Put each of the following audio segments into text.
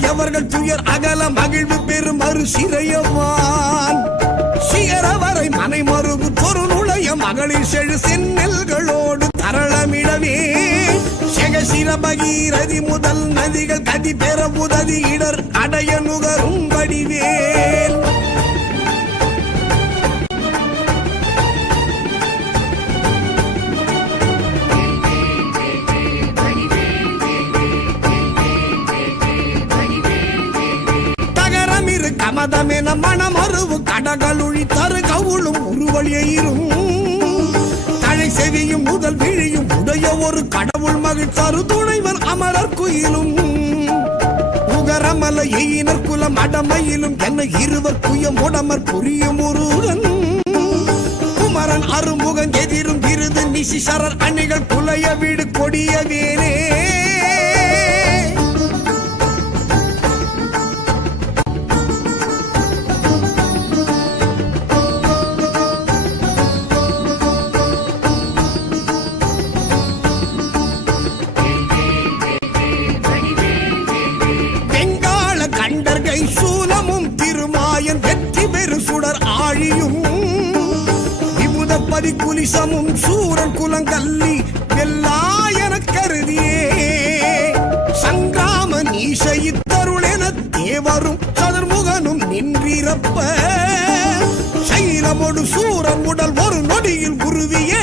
அவர்கள் துயர் அகல மகிழ்வு பெரும் மறு சிறையவான். சிகரவரை மனை மறுபு தொரு நுழைய மகளிர் செழு செந்நெல்களோடு தரளமிடவே. செகசிர முதல் நதிகள் கதி பெற உதவி இடர் அடைய நுகரும் வடிவேல். கமதமென மணமருவு கடகளுழி தரு கவுளும் உருவழியும் தழை செவியும் முதல் விழியும் உடைய ஒரு கடவுள் மகிழ் தரு துணைவன் அமரர் குயிலும். உகரமல எயினர் குலம் அடமையிலும் என்ன இருவர் குயம் உடமர் புரியும் முருகன். குமரன் அருமுகன் எதிரும் விருது நிசிசரர் அணிகள் புலைய வீடு கொடிய வேரே. சூரன் குலங்கல்லி என கருதியே. சங்கிராம நீச இத்தருளென தேவரும் சதுர்முகனும் நின்றிரப்ப. சைரமொடு சூரன் உடல் ஒரு நொடியில் உருவியே.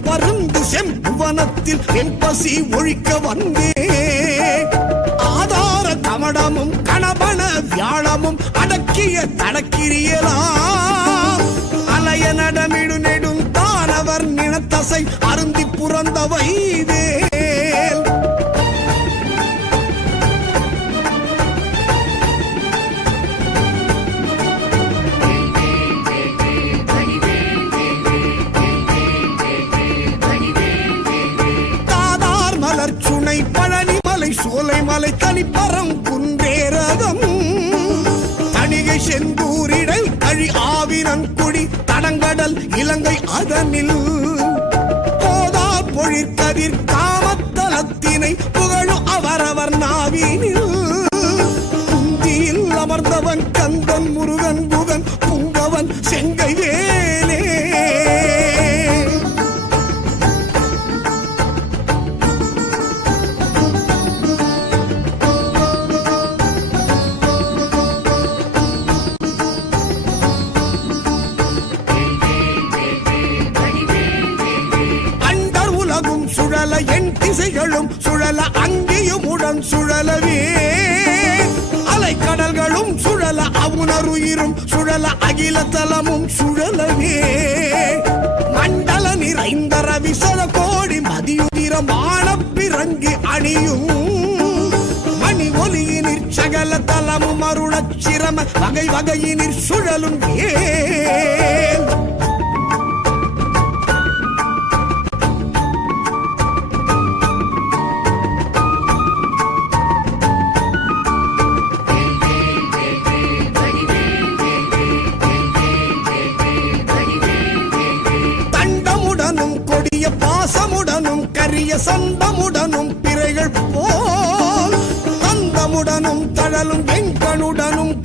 வெங்கழுவுடன் கொடி பருந்து செம்புவனத்தில் வெண்பசி ஒழிக்க வந்தே. ஆதார கமடமும் கணபன வியாழமும் அடக்கிய தடக்கிரியலாம் அலைய நடமிடு நெடும் தானவர் நினத்தசை அருந்தி புறந்தவை வேல் ஆவினன் குடி தடங்கடல் இலங்கை அதனில் போதா பொழிற்கதிர் காமத்தலத்தினை புகழும் அவரவர் நாவி. சுழல என் திசைகளும் சுழல அங்கேயும் உடன் சுழலவே. அலைக்கடல்களும் சுழல அவுணருயிரும் சுழல அகில தலமும் சுழலவே. மண்டல நிறைந்த ரவிசல கோடி மதியுதிரம் ஆனப்பிறங்கி அணியும். மணி ஒலியினிற் சகல தலமும் அருளச் சிரம வகை வகையினிற் சுழலும் ஏ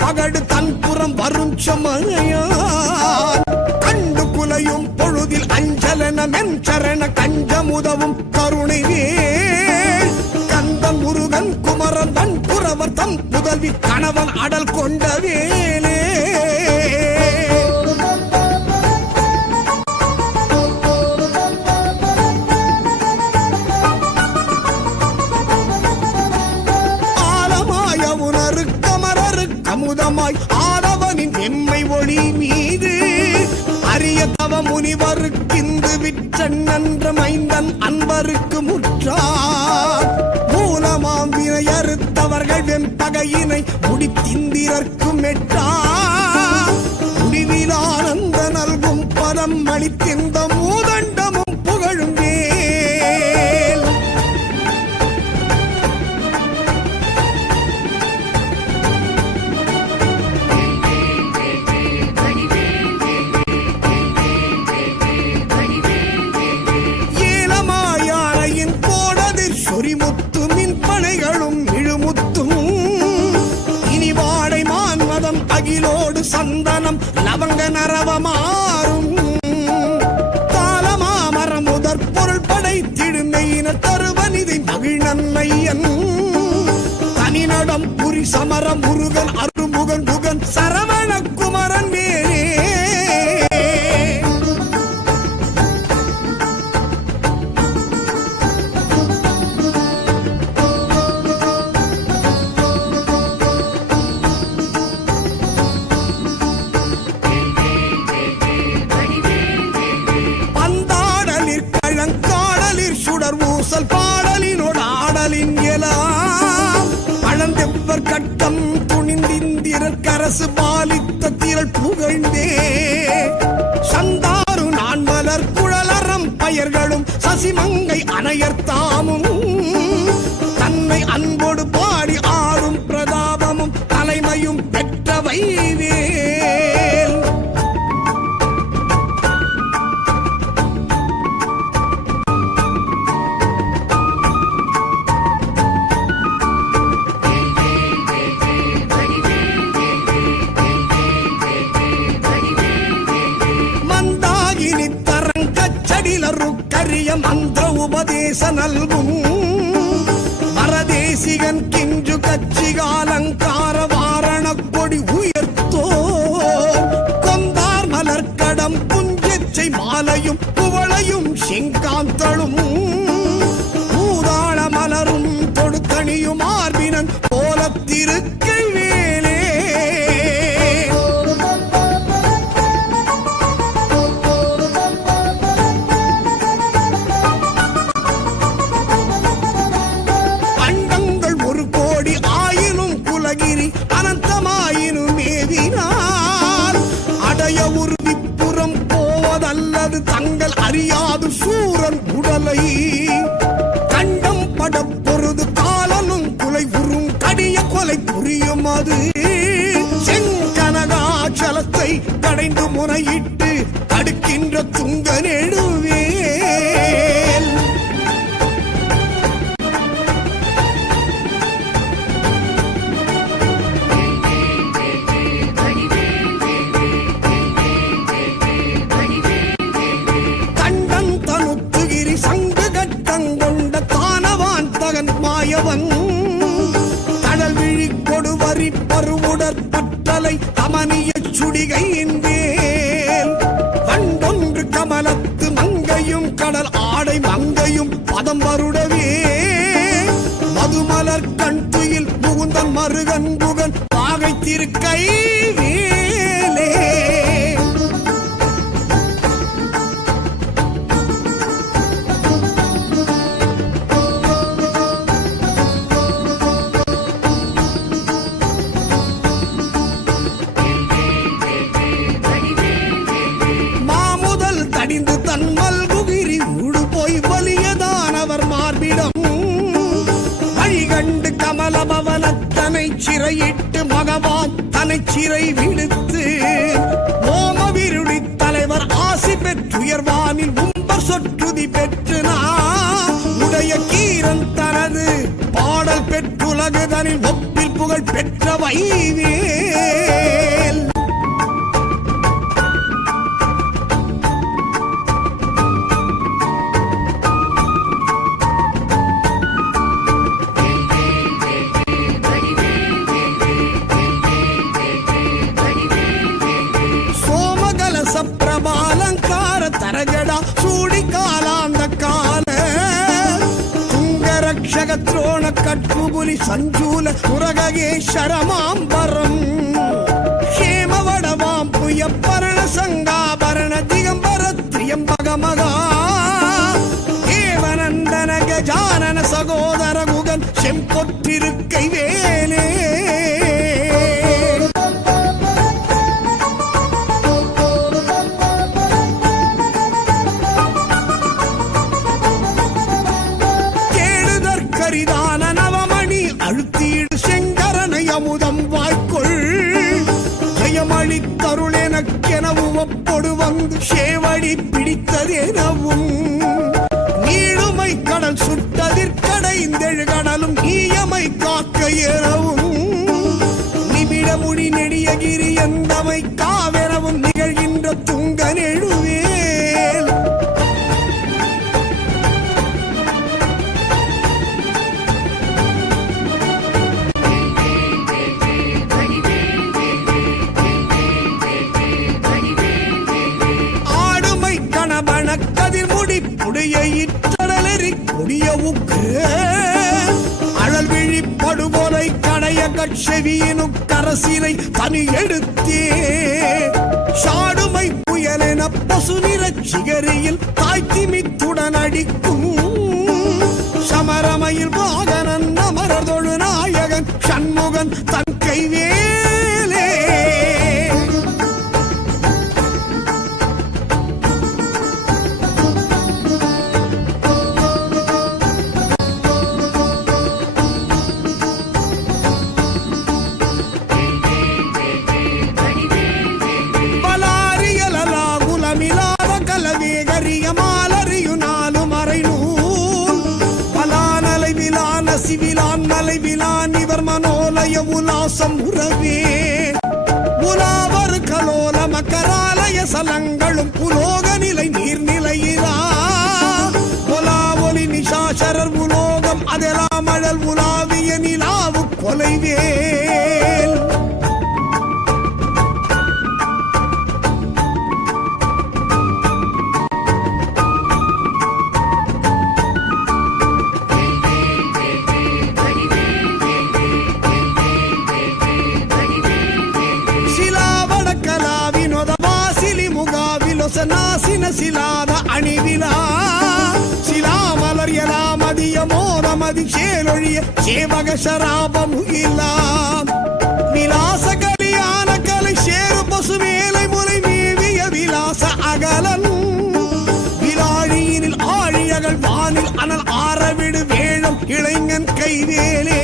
தகடு தன் புறம் வரும் சமனையான் கண்டு குலையும் பொழுதில் அஞ்சலன மென்சரண கஞ்சமுதவும் கருணை வேல். கந்தன் முருகன் குமரன் தன் புறவர் தம் புதல்வி கணவன் அடல் கொண்டவேல் அமுதமாய் ஆடவனின் எம்மை ஒளி மீது. அரிய தவ முனிவருக்கிந்து விற்றன்ற மைந்தன் அன்பருக்கு முற்றார். மூலமாம் வினையறுத்தவர்கள் வெம்பகையினை முடித்திந்திரர்க்கும் எட்டார் முடிவில் ஆனந்த நல்கும் பதம் அளித்திந்த மூதண்டம் சந்தனம் லவங்க நரவமாறும் தாளமாமரம் முதற் பொருள் படை படைத்திடுமையினர் தருவனிதை மகிழ்நன்மையன் தனிநடம் புரி சமரம் முருகன் தரங்கச்சடிலரு கரிய மந்திர உபதேச நல்கும். பரதேசிகன் கிஞ்சு கச்சிகாலங்கார வாரண கொடி உயர்த்தோ. கொந்தார் மலர்க்கடம் புஞ்சச்சை மாலையும் புவளையும் சிங்காந்தளும் பூதாள மலரும் தொடுத்தணியும் ஆர்பினன் போலத்திருக்கை காலனும் குலை உறும் கடிய கொலை புரியுமாது? செங்கனகாச்சலத்தை கடைந்து முறையிட்டு தடுக்கின்ற துங்க நெடுவே சுடிகையின் வேல் வண்டொன்று கமலத்து மங்கையும் கடல் ஆடை மங்கையும் பதம் வருடவே. மதுமலர் கண் துயில் முகுந்தன் மருகன் புகன் பாகை திருக்கை சிறையிட்டு மகவான் தன்னை சிறை விடுத்து ஓமவிருளி தலைவர் ஆசி பெற்றுயர்வானில் உம்பர் சொற்றுதி பெற்று நான் உடைய கீரன் தனது பாடல் பெற்றுலகுதனில் ஒப்பில் புகழ் பெற்ற வைவே சஞ்சூல முரகேஸ்வரமாம்பரம் ஹேமவடவாம் புயப்பரண சங்காபரண திகம்பர திரியம்பகமகா ஏவனந்தன கஜானன சகோதர குகன் செம்பொற்றிருக்கை ஜெயமளித்தருள் எனக்கெனவும் ஒப்பொடு வந்து சேவடி பிடித்ததெனவும் நீடுமை கடல் சுட்டதிற்கடைந்தெழு கடலும் ஈயமை காக்க எனவும் நிமிடமுடி நெடியகிரி எந்தமை காவெனவும் நிகழ்கின்ற துங்க நெழுவே கடைய கரசினை தனி எடுத்தே. சாடுமை புயலென பசு நிறச் சிகரியில் தாய்த்திமித்துடன் அடிக்கும். சமரமையில் வாகனன் அமரதொழு நாயகன் சண்முகன் தன் உலாசம் உறவே. உலாவர் கலோல மக்கராலய சலங்களும் புலோக நிலை நீர்நிலையிலா உலா ஒளி நிஷாசரர் உலோகம் அதெல்லாம் அழல் உலாவிய நிலாவு கொலைவே. கழிய சேவக சராபம் இல்லாம் விலாச கலியான கலை சேரு பசு மேலை முறை மேவிய விலாச அகலன். விலாழியினில் ஆழியகள் வானில் அனல் ஆரவிடு வேழம் இளைஞன் கைவேலே.